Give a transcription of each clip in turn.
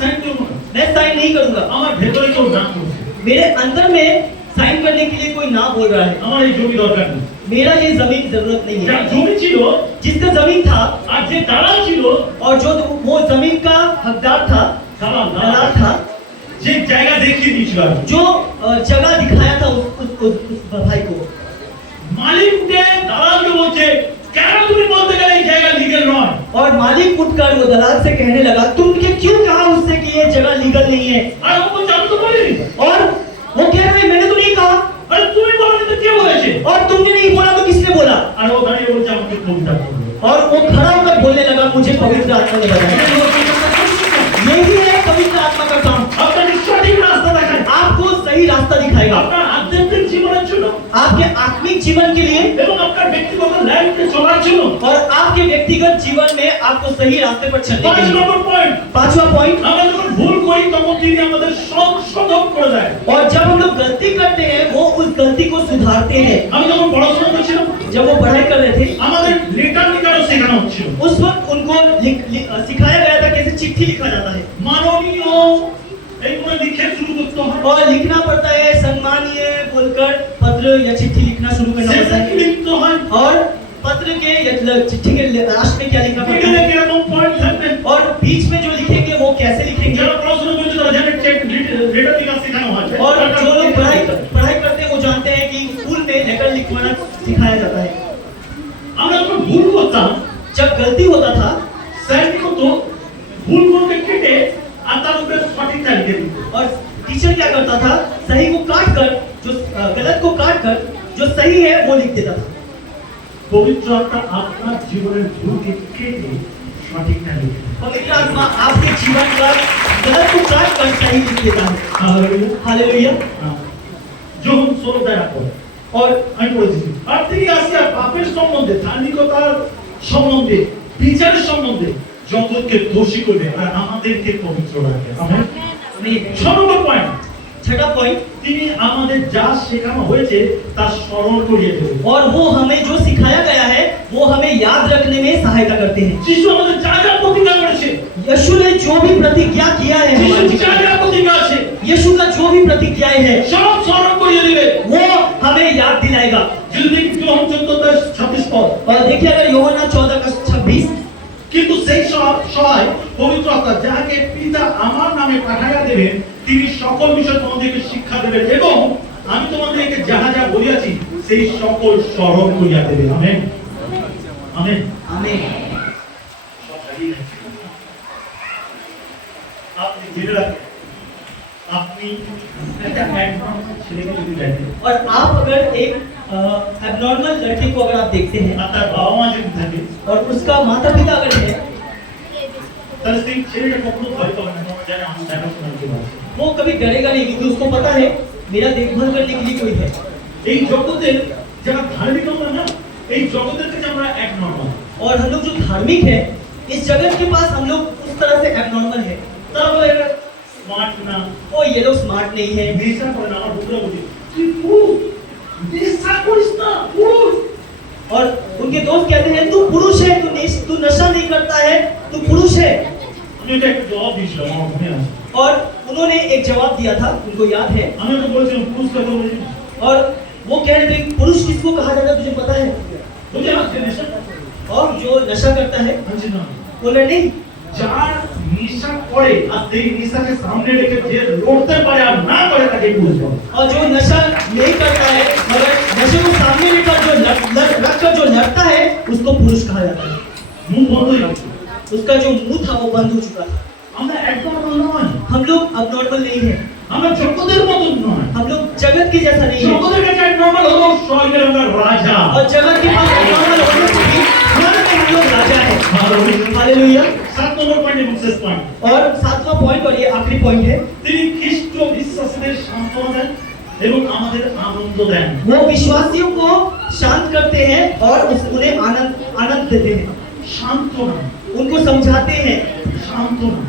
Sign করব না। मैं साइन नहीं करूंगा। আমার ভেতরে কেউ না করছে। मेरे अंदर में साइन करने के लिए कोई ना बोल रहा है। আমার এই জমি দরকার নেই। मेरा ये जमीन जरूरत नहीं যার है। জমি ছিল जिसका जमीन था আর যে দালাল ছিল और जो वो जमीन का हकदार था, दलाल था, যে জায়গা দেখিয়ে দিয়েছিল जो जगह दिखाया था उस भाई को, মালিক উঠে দালালকে বলছে কেন তুমি বলতে গেলে এই জায়গা লিগ্যাল নয়। और मालिक उठकर वो दलाल से कहने लगा तुमने क्यों कहा उससे कि ये जगह लीगल नहीं है। আর ও বলছে আমি তো বলিনি। और वो कह रहे मैंने तो नहीं कहा। আরে তুমি বলনি তো কে বলেছে। और तुमने नहीं बोला तो किसने बोला। আর ও দাঁড়িয়ে বলছে আমাকে পবিত্র আত্মা বলে। और वो खड़ा होकर बोलने लगा मुझे पवित्र आत्मा ने बताया। यही है पवित्र आत्मा का काम। আপনাকে সঠিক রাস্তা দেখায়, आपको सही रास्ता दिखाएगा আপনার আধ্যাত্মিক জীবনের জন্য आपके आत्मिक जीवन के लिए এবং আপনার ব্যক্তিগত লাইফে চলার জন্য। और आपके व्यक्तिगत जीवन में आपको सही रास्ते पर चलने के 5 लिए। নম্বর পয়েंट, पांचवा पॉइंट, আমরা যখন ভুল করি তখন তিনি আমাদের সংশোধন করে দেয়। और जब हम लोग गलती करते हैं वो उस गलती को सुधारते हैं। আমি যখন পড়াশোনা করছিলাম जब वो पढ़ाई कर रहे थे আমাদের লেটার লিখানো শেখানো হচ্ছিল। उस वक्त उनको सिखाया गया था कैसे चिट्ठी लिखा जाता है মাননীয় এইগুলো লিখে শুরু করতে হয়। और लिखना पड़ता है सम्मानीय बोलकर पत्र या चिट्ठी लिखना शुरू करना पड़ता শেষে है। কি লিখতে হয়, और पत्र के या चिट्ठी के लास्ट में क्या लिखना पड़ता এখানে है কিরকম পয়েন্ট থাকবে। और बीच में जो लिखेंगे वो कैसे लिखेंगे। যারা পড়াশোনা করছে তারা জানে লেটার লেখা শেখানো হয়। और जो लोग पढ़ाई करते हैं वो जानते हैं कि स्कूल में लेटर लिखवाना सिखाया जाता है। আমরা যখন ভুল করতাম जब गलती होता था স্যার কি করতো ভুলগুলোকে কেটে আর তার উপরে সঠিকটা লিখে দিত। और टीचर क्या करता था सही को काट कर जो गलत को काट कर जो सही है वो लिख देता था। পবিত্র আত্মা আপনার জীবনের ভুলকে কেটে সঠিকটা লিখে দেয়। पवित्र आत्मा आपके जीवन का गलत को काट कर सही लिख देता है। हालेलुया। যখন শ্রদ্ধারা করে और আমি বলছি আর তিনি আসিয়া পাপের সম্বন্ধে ধার্মিকতার সম্বন্ধে বিচারের সম্বন্ধে জগৎকে দোষী করে আর আমাদেরকে পবিত্র রাখে। আমেন। নম্বর পয়েন্ট, छठा पॉइंट, তিনি আমাদের যা শেখানো হয়েছে তা স্মরণ করিয়ে দেবে। और वो हमें जो सिखाया गया है वो हमें याद रखने में सहायता करते हैं। যিশু আমাদের যা যা প্রতিজ্ঞা করেছে, यीशु ने जो भी प्रतिज्ञा किया है हमारे যিশু जीवन যা में, যা প্রতিজ্ঞা আছে यीशु का जो भी प्रतिज्ञाएं है সব স্মরণ করিয়ে দেবে। वो हमें याद दिलाएगा। যদি যোহন 14:26 পদ, और देखिए अगर यूहन्ना 14:26, কিন্তু সেই সময় পবিত্র আত্মা যাকে পিতা আমার নামে পাঠাইয়া দেবেন তিনি সকল বিষয় তোমাদেরকে শিক্ষা দেবেন এবং আমি তোমাদেরকে যাহা যা বলিয়াছি সেই সকল স্মরণ করিয়া দেবে। আমেন আমেন आमीन। আপনি জেনে রাখেন আপনি একটা abnormal ছেলেকে যদি দেখেন और आप अगर एक एबनॉर्मल लड़के को अगर आप देखते हैं আর তার বাবা মা যদি থাকে और उसका माता पिता अगर है তাহলে সেই ছেলেটা কখনো ভয় পাবে না, কারণ জানে আমার দেখাশোনার কেউ আছে। वो कभी डरेगा नहीं क्योंकि उसको पता है मेरा देखभाल करने के लिए कोई है। এই জগতের যারা ধার্মিক আমরা না, এই জগতের কাছে আমরা abnormal। और हम लोग जो धार्मिक है इस जगत के पास हम लोग उस तरह से एबनॉर्मल है। তারা বলে এরা স্মার্ট না, ओ ये लोग स्मार्ट नहीं है। নেশা করে না। আমার বন্ধুরা বলছে তুই পুরুষ, নেশা করিস না, পুরুষ। और उनके दोस्त कहते हैं तू पुरुष है, तू नशा नहीं करता है, तू पुरुष है। আমি ওকে একটা জবাব দিয়েছিলাম, আমার মনে আছে। और उन्होंने एक जवाब दिया था, उनको याद है। আমি ওকে বলেছিলাম পুরুষ কাকে বলে? और वो कह रहे थे पुरुष किसको कहा जाता है तुझे पता है? বলছে না, সে নেশা और जो नशा करता है বলছে না। बोले नहीं। যার নেশা করে আর সেই নেশাকে সামনে রেখে যে লড়তে পারে আর না করে তাকে পুরুষ বলে। और जो नशा नहीं करता है मगर नशे को सामने लेकर जो रखकर जो लड़ता है उसको पुरुष कहा जाता है। মুখ বন্ধ হয়ে গেছে। उसका जो मुंह था वो बंद हो चुका था। আমরা abnormal নয়, हम लोग abnormal नहीं है, আমরা জগতের মতন নয়। हम लोग जगत के जैसा नहीं है। জগতের কাছে abnormal হলো স্বর্গের আমরা রাজা। और जगत के पास abnormal होने से भी स्वर्ग में हम लोग राजा है। हालेलुया। 7 নম্বর পয়েंट এবং শেষ পয়েंट, और 7वां पॉइंट और ये आखिरी पॉइंट है, তিনি খ্রিস্ট বিশ্বাসীদের সান্ত্বনা দেন এবং আমাদের আনন্দ দেন। वो विश्वासियों को शांत करते हैं और उन्हें आनंद देते हैं। সান্ত্বনা, उनको समझाते हैं, সান্ত্বনা।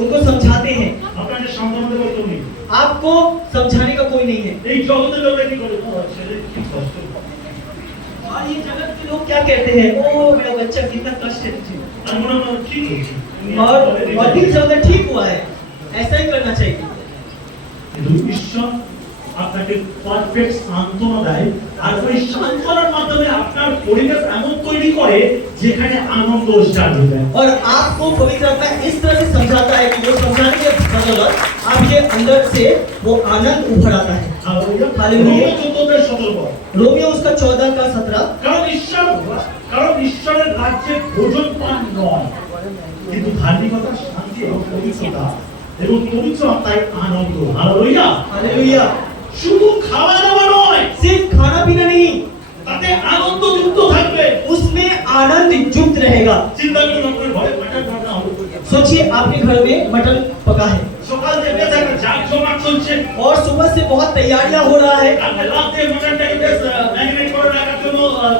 उनको समझाते हैं। আপনাদের সান্ত্বনা দেওয়ার কেউ নেই। आपको समझाने का कोई नहीं है। এই জগতের লোকরা কি করে? ও ছেলে কি কষ্ট করে। और ये जगत के लोग क्या कहते हैं, ओ मेरा बच्चा कितना कष्ट है तुझे। আর মনে মনে ঠিক হচ্ছে। और ठीक चल रहा, ठीक हुआ है। ऐसा ही करना चाहिए। কিন্তু ঈশ্বর আপনাকে পারফেক্ট সান্ত্বনা দেয় আর ওই সান্ত্বনার মাধ্যমে আপনার পরিবেশ এমন তৈরি করে যেখানে আনন্দ স্টার্ট হয়ে যায়। और आपको पवित्र आत्मा इस तरह से समझाता है कि वो समझाने के बदौलत आपके अंदर से वो आनंद उभर आता है। হালেলুয়া। हालेलुया। 14:17 रोमियो उसका 14 का 17। কারণ ঈশ্বরের রাজ্যে ভোজন পান নয়, কিন্তু ধার্মিকতা, শান্তি এবং পবিত্রতা এবং পবিত্র আত্মায় আনন্দ। হালেলুয়া। हालेलुया। শুধু খাওয়া দাওয়া নয়, सिर्फ खाना पीना नहीं, তাতে আনন্দ যুক্ত থাকবে। उसमें आनंद युक्त रहेगा। চিন্তা করুন আপনার ঘরে মাটন রান্না হলো, सोचिए आपके घर में मटन पका है সকাল থেকে বেশ একটা জাঁকজমক চলছে, और सुबह से बहुत तैयारियां हो रहा है। আপনি রাতে মটনটাকে বেশ ম্যারিনেট করে রাখার জন্য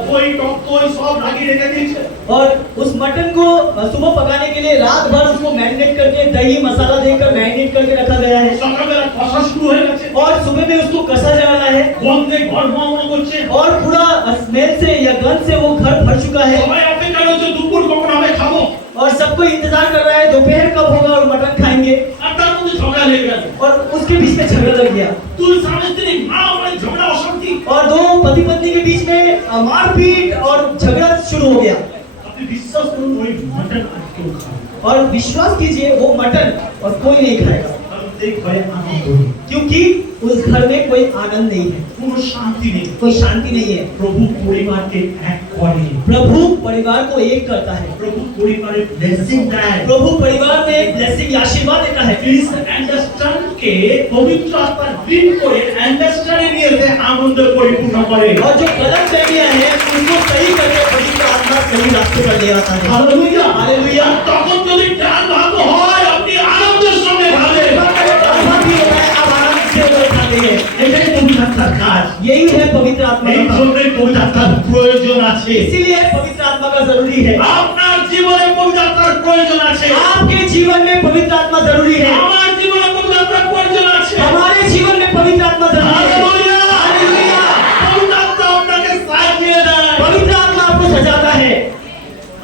দই, টক দই সব লাগিয়ে রেখে দিয়েছে। और उस मटन को सुबह पकाने के लिए रात भर उसको मैरिनेट करके दही मसाला देकर मैरिनेट करके रखा गया है সকালবেলা কষা শুরু হয়ে গেছে, और सुबह में उसको कसा जा रहा है গন্ধে ঘর ভ্রমণ করছে, और पूरा स्मेल से या गंध से वो घर भर चुका है সবাই অপেক্ষা করছে দুপুর কখন হবে খাবো, और सबको इंतजार कर रहा है दोपहर कब होगा और मटन खाएंगे। আর তার মধ্যে ঝগড়া লেগে গেল। और उसके बीच में झगड़ा लग गया তুই স্বামী স্ত্রী মা মানে ঝগড়া অশান্তি। और दो पति पत्नी के बीच में मारपीट और झगड़ा शुरू हो गया। আপনি বিশ্বাস করুন ওই মটন আর কেউ খাবে না। और विश्वास कीजिए वो मटन और कोई नहीं खाएगा, কারণ এই ঘরে আনন্দ নেই, क्योंकि उस घर में कोई आनंद नहीं है, কোনো শান্তি নেই। कोई शांति नहीं है। প্রভু পরিবারকে এক করে, प्रभु परिवार को एक करता है, প্রভু পরিবারে ব্লেসিং দেয়। प्रभु परिवार में ब्लेसिंग आशीर्वाद देता है। প্লিজ আন্ডারস্ট্যান্ডকে পবিত্র আত্মা লিড করে আন্ডারস্ট্যান্ডিং নিয়ে এসে আনন্দে পরিপূর্ণ করে। और जो गलत फहमियां हैं उनको सही करके पवित्र आत्मा सही रास्ते पर ले आता है। হালেলুয়া। हालेलुया। তখন যদি ডাল ভাত হয় আপনি আনন্দের সঙ্গে খাবেন। ऐसा भी होता है, आप आनंद से वो खाते हैं। এটাই পবিত্র আত্মার কাজ। यही है पवित्र आत्मा এই का काम। জন্যই পবিত্র আত্মার প্রয়োজন আছে। इसीलिए पवित्र आत्मा का जरूरी है। আপনার জীবনে পবিত্র আত্মার প্রয়োজন আছে। आपके जीवन में पवित्र आत्मा जरूरी है। আমার জীবনে পবিত্র আত্মার প্রয়োজন আছে। हमारे जीवन में पवित्र आत्मा जरूरी है। হালেলুয়া। हालेलुया। পবিত্র আত্মা আপনাকে সাজিয়ে দেয়। पवित्र आत्मा आपको सजाता है।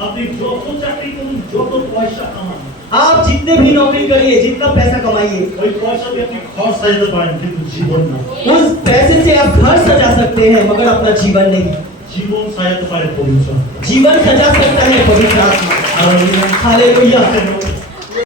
আপনি যত চাকরি করুন, যত পয়সা কামান, आप जितने भी नौकरी करिए, जितना पैसा कमाइए, ওই পয়সা দিয়ে আপনি ঘর সাজাতে পারেন, কিন্তু জীবন না। उस पैसे से आप घर सजा सकते हैं मगर अपना जीवन नहीं। জীবন সাজাতে পারে পবিত্র আত্মা। जीवन सजा सकता है पवित्र आत्मा। হালেলুয়া। हालेलुया।